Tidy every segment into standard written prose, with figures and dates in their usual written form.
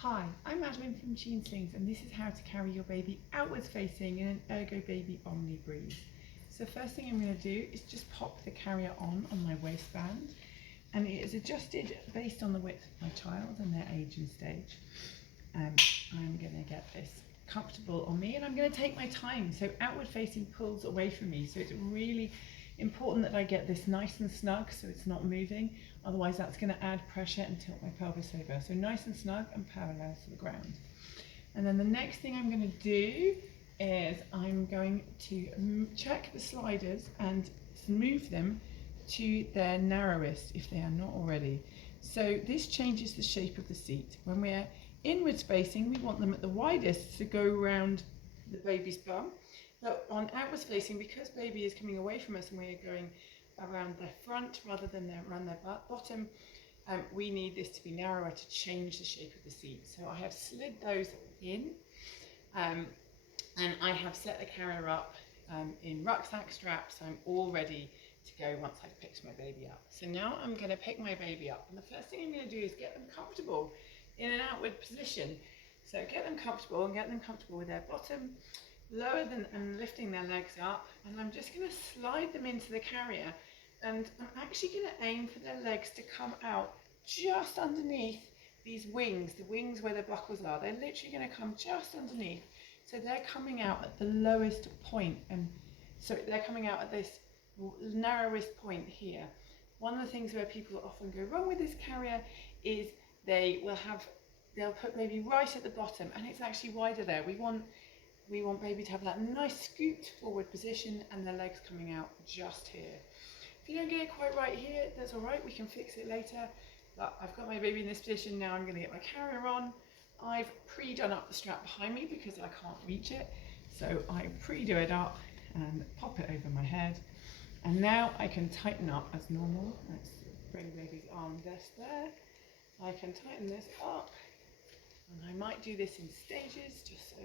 Hi, I'm Madeleine from Sheen Slings, and this is how to carry your baby outwards facing in an Ergobaby Omni Breeze. So first thing I'm going to do is just pop the carrier on my waistband, and it is adjusted based on the width of my child and their age and stage. I'm going to get this comfortable on me, and I'm going to take my time. So outward facing pulls away from me, so it's really important that I get this nice and snug so it's not moving, otherwise that's going to add pressure and tilt my pelvis over. So nice and snug and parallel to the ground. And then the next thing I'm going to do is I'm going to check the sliders and move them to their narrowest if they are not already. So this changes the shape of the seat. When we're inward facing, we want them at the widest to go around the baby's bum. But on outwards facing, because baby is coming away from us and we are going around their front rather than around their bottom, we need this to be narrower to change the shape of the seat. So I have slid those in, and I have set the carrier up in rucksack straps. I'm all ready to go once I've picked my baby up. So now I'm going to pick my baby up, and the first thing I'm going to do is get them comfortable in an outward position. So get them comfortable and get them comfortable with their bottom lower than and lifting their legs up, and I'm just going to slide them into the carrier, and I'm actually going to aim for their legs to come out just underneath these wings, the wings where the buckles are. They're literally going to come just underneath, so they're coming out at the lowest point, and so they're coming out at this narrowest point here. One of the things where people often go wrong with this carrier is they'll put baby right at the bottom, and it's actually wider there. We want baby to have that nice scooped forward position and their legs coming out just here. If you don't get it quite right here, that's all right, we can fix it later. But I've got my baby in this position, now I'm going to get my carrier on. I've pre-done up the strap behind me because I can't reach it. So I pre-do it up and pop it over my head. And now I can tighten up as normal. Let's bring baby's arm rest there. I can tighten this up, and I might do this in stages just so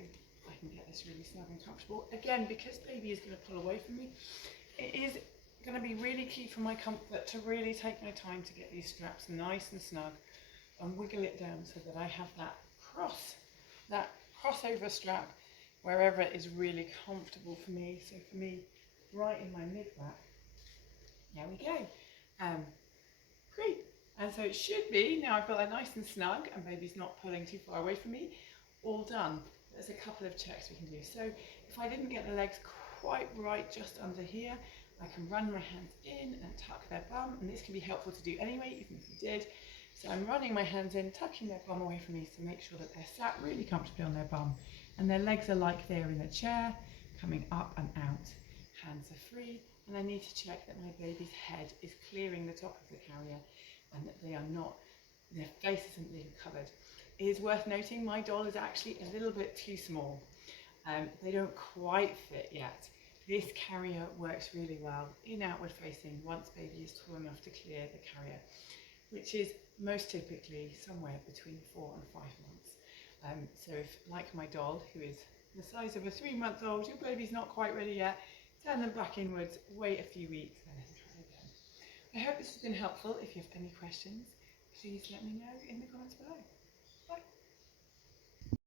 I can get this really snug and comfortable. Again, because baby is going to pull away from me, it is going to be really key for my comfort to really take my time to get these straps nice and snug and wiggle it down so that I have that crossover strap wherever it is really comfortable for me. So for me, right in my mid-back. There we go. Great. And so it should be, now I've got that nice and snug and baby's not pulling too far away from me, all done. There's a couple of checks we can do. So if I didn't get the legs quite right just under here, I can run my hands in and tuck their bum, and this can be helpful to do anyway, even if you did. So I'm running my hands in, tucking their bum away from me to make sure that they're sat really comfortably on their bum, and their legs are like they're in a chair, coming up and out. Hands are free, and I need to check that my baby's head is clearing the top of the carrier and that their face isn't being covered. It is worth noting my doll is actually a little bit too small. They don't quite fit yet. This carrier works really well in outward facing once baby is tall enough to clear the carrier, which is most typically somewhere between 4 and 5 months. So if, like my doll, who is the size of a 3-month-old, your baby's not quite ready yet, turn them back inwards, wait a few weeks, and then try again. I hope this has been helpful. If you have any questions, please let me know in the comments below.